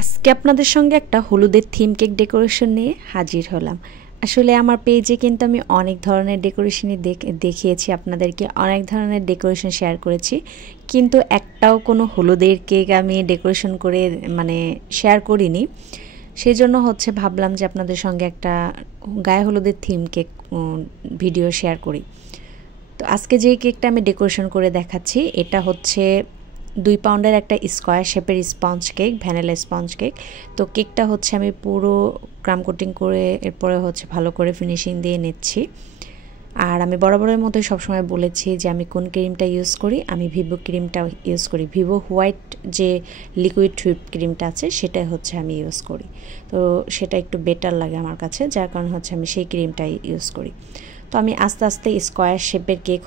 আজকে আপনাদের সঙ্গে একটা হলুদের থিম কেক ডেকোরেশন নিয়ে হাজির হলাম। আসলে আমার পেজে কিন্তু আমি অনেক ধরনের ডেকোরেশনই দেখিয়েছি আপনাদেরকে, অনেক ধরনের ডেকোরেশন শেয়ার করেছি, কিন্তু একটাও কোনো হলুদের কেক আমি ডেকোরেশন করে শেয়ার করিনি। সেই জন্য ভাবলাম যে আপনাদের সঙ্গে একটা গায়ে হলুদের থিম কেক ভিডিও শেয়ার করি। তো আজকে যে কেকটা আমি ডেকোরেশন করে দেখাচ্ছি এটা হচ্ছে 2 পাউন্ডের একটা স্কোয়ার শেপের sponge cake, vanilla sponge cake. তো কেকটা আমি পুরো ক্রাম কোটিং করে এরপরে ভালো করে ফিনিশিং দিয়ে নিচ্ছি। আর আমি বরাবরের মতোই সবসময় বলেছি যে আমি কোন ক্রিমটা ইউজ করি, আমি ভিভো ক্রিমটা ইউজ করি। ভিভো হোয়াইট যে লিকুইড হুইপ ক্রিমটা আছে সেটাই আমি ইউজ করি। তো সেটা একটু বেটার লাগে আমার কাছে, যার কারণে আমি সেই ক্রিমটাই ইউজ করি। তো আমি আস্তে আস্তে স্কোয়ার শেপের কেক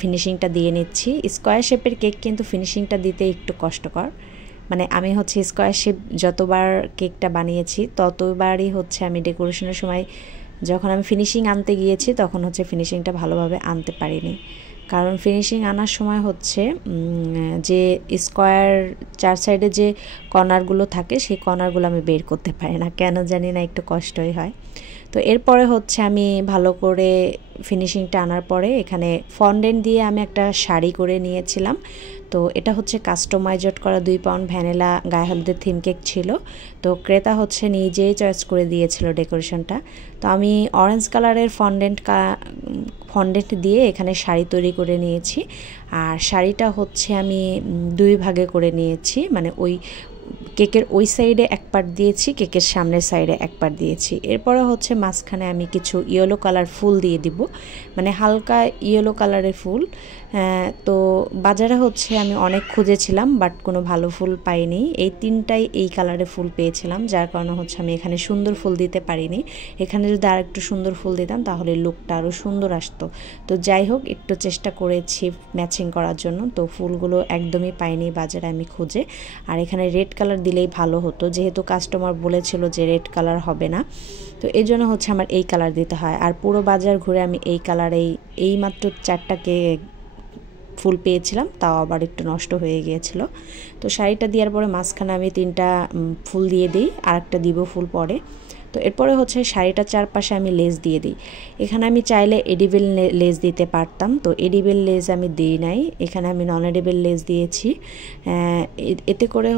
ফিনিশিংটা দিয়ে নিচ্ছি। স্কোয়ার শেপের কেক কিন্তু ফিনিশিংটা দিতে একটু কষ্টকর। আমি স্কোয়ার শেপ যতবার কেকটা বানিয়েছি ততবারই আমি ডেকোরেশনের সময় যখন আমি ফিনিশিং আনতে গিয়েছি তখন ফিনিশিংটা ভালোভাবে আনতে পারিনি। কারণ ফিনিশিং আনার সময় যে স্কোয়ার 4 সাইডে যে কর্নারগুলো থাকে সেই কর্নারগুলো আমি বের করতে পারি না, কেন জানি না, একটু কষ্টই হয়। তো এরপরে আমি ভালো করে ফিনিশিংটা আনার পরে এখানে ফন্ডেন্ট দিয়ে আমি একটা শাড়ি করে নিয়েছিলাম। তো এটা কাস্টমাইজড করা 2 পাউন্ড ভ্যানিলা গায়ে হলুদের থিম কেক ছিল। তো ক্রেতা নিজেই চয়েস করে দিয়েছিল ডেকোরেশনটা। তো আমি অরেঞ্জ কালারের ফন্ডেন্ট দিয়ে এখানে শাড়ি তৈরি করে নিয়েছি। আর শাড়িটা আমি 2 ভাগে করে নিয়েছি, ওই কেকের ওই সাইডে এক পার্ট দিয়েছি, কেকের সামনের সাইডে এক পার্ট দিয়েছি। এরপরে মাঝখানে আমি কিছু ইয়েলো কালার ফুল দিয়ে দিব, হালকা ইয়েলো কালারের ফুল। তো বাজারে আমি অনেক খুঁজেছিলাম বাট কোনো ভালো ফুল পাইনি। এই 3টাই এই কালারের ফুল পেয়েছিলাম, যার কারণে আমি এখানে সুন্দর ফুল দিতে পারিনি। এখানে যদি আর একটু সুন্দর ফুল দিতাম তাহলে লুকটা আরও সুন্দর আসতো। তো যাই হোক, একটু চেষ্টা করেছি ম্যাচিং করার জন্য। তো ফুলগুলো একদমই পাইনি বাজারে আমি খুঁজে। আর এখানে রেড কালার দিলেই ভালো হতো, যেহেতু কাস্টমার বলেছিল যে রেড কালার হবে না। তো এই জন্য আমার এই কালার দিতে হয়। আর পুরো বাজার ঘুরে আমি এই কালারেই এই মাত্র 4টাকে ফুল পেয়েছিলাম, তাও আবার একটু নষ্ট হয়ে গিয়েছিল। তো শাড়িটা দেওয়ার পরে মাঝখানে আমি 3টা ফুল দিয়ে দিই, আর একটা দিব ফুল পরে। তো এরপরে শাড়িটার চারপাশে আমি লেস দিয়ে দিই। এখানে আমি চাইলে এডিবল লেস দিতে পারতাম, তো এডিবল লেস আমি দিই নাই, এখানে আমি নন এডিবল লেস দিয়েছি। এতে করে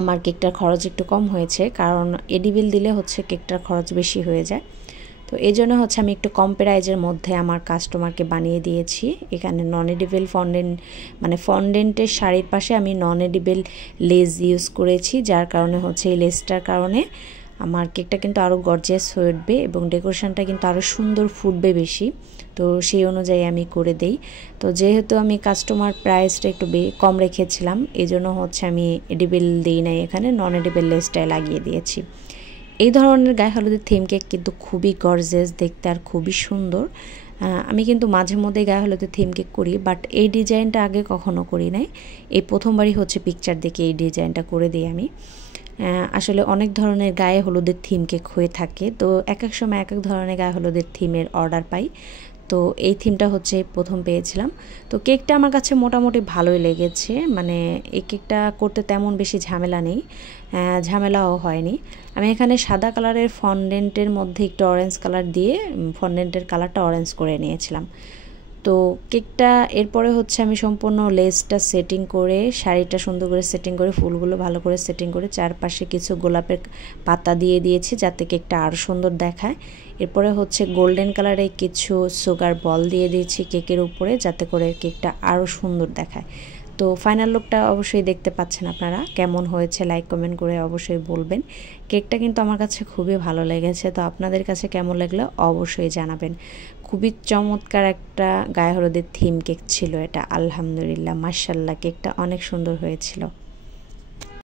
আমার কেকটার খরচ একটু কম হয়েছে, কারণ এডিবল দিলে কেকটার খরচ বেশি হয়ে যায়। তো এই জন্য আমি একটু কম প্রাইজের মধ্যে আমার কাস্টমারকে বানিয়ে দিয়েছি। এখানে নন এডিবল ফন্ডেন্টের শাড়ির পাশে আমি নন এডিবল লেস ইউজ করেছি, যার কারণে এই লেসটার কারণে আমার কেকটা কিন্তু আরও গর্জিয়াস হয়ে উঠবে এবং ডেকোরেশনটা কিন্তু আরও সুন্দর ফুটবে বেশি। তো সেই অনুযায়ী আমি করে দেই। তো যেহেতু আমি কাস্টমার প্রাইসটা একটু কম রেখেছিলাম, এই জন্য আমি এডিবল দিই নাই, এখানে নন এডিবল লেসটাই লাগিয়ে দিয়েছি। এই ধরনের গায়ে হলুদের থিম কেক কিন্তু খুবই গর্জিয়াস দেখতে আর খুবই সুন্দর। আমি কিন্তু মাঝে মধ্যে গায়ে হলুদের থিম কেক করি, বাট এই ডিজাইনটা আগে কখনো করি নাই। এই প্রথমবারই পিকচার দেখে এই ডিজাইনটা করে দিই আমি। আসলে অনেক ধরনের গায়ে হলুদের থিম কেক হয়ে থাকে, তো এক এক সময় এক এক ধরনের গায়ে হলুদের থিমের অর্ডার পাই। তো এই থিমটা প্রথম পেয়েছিলাম। তো কেকটা আমার কাছে মোটামুটি ভালোই লেগেছে, এই কেকটা করতে তেমন বেশি ঝামেলা নেই, ঝামেলাও হয়নি। আমি এখানে সাদা কালারের ফন্ডেন্টের মধ্যে একটু অরেঞ্জ কালার দিয়ে ফন্ডেন্টের কালারটা অরেঞ্জ করে নিয়েছিলাম। তো কেকটা এরপরে আমি সম্পূর্ণ লেসটা সেটিং করে, শাড়িটা সুন্দর করে সেটিং করে, ফুলগুলো ভালো করে সেটিং করে চারপাশে কিছু গোলাপের পাতা দিয়ে দিয়েছি যাতে কেকটা আরও সুন্দর দেখায়। এরপরে গোল্ডেন কালারে কিছু সুগার বল দিয়ে দিয়েছি কেকের উপরে, যাতে করে কেকটা আরও সুন্দর দেখায়। তো ফাইনাল লুকটা অবশ্যই দেখতে পাচ্ছেন আপনারা, কেমন হয়েছে লাইক কমেন্ট করে অবশ্যই বলবেন। কেকটা কিন্তু আমার কাছে খুবই ভালো লেগেছে, তো আপনাদের কাছে কেমন লাগলো অবশ্যই জানাবেন। খুবই চমৎকার একটা গায়ে হলুদের থিম কেক ছিল এটা, আলহামদুলিল্লাহ, মাশাআল্লাহ, কেকটা অনেক সুন্দর হয়েছিল।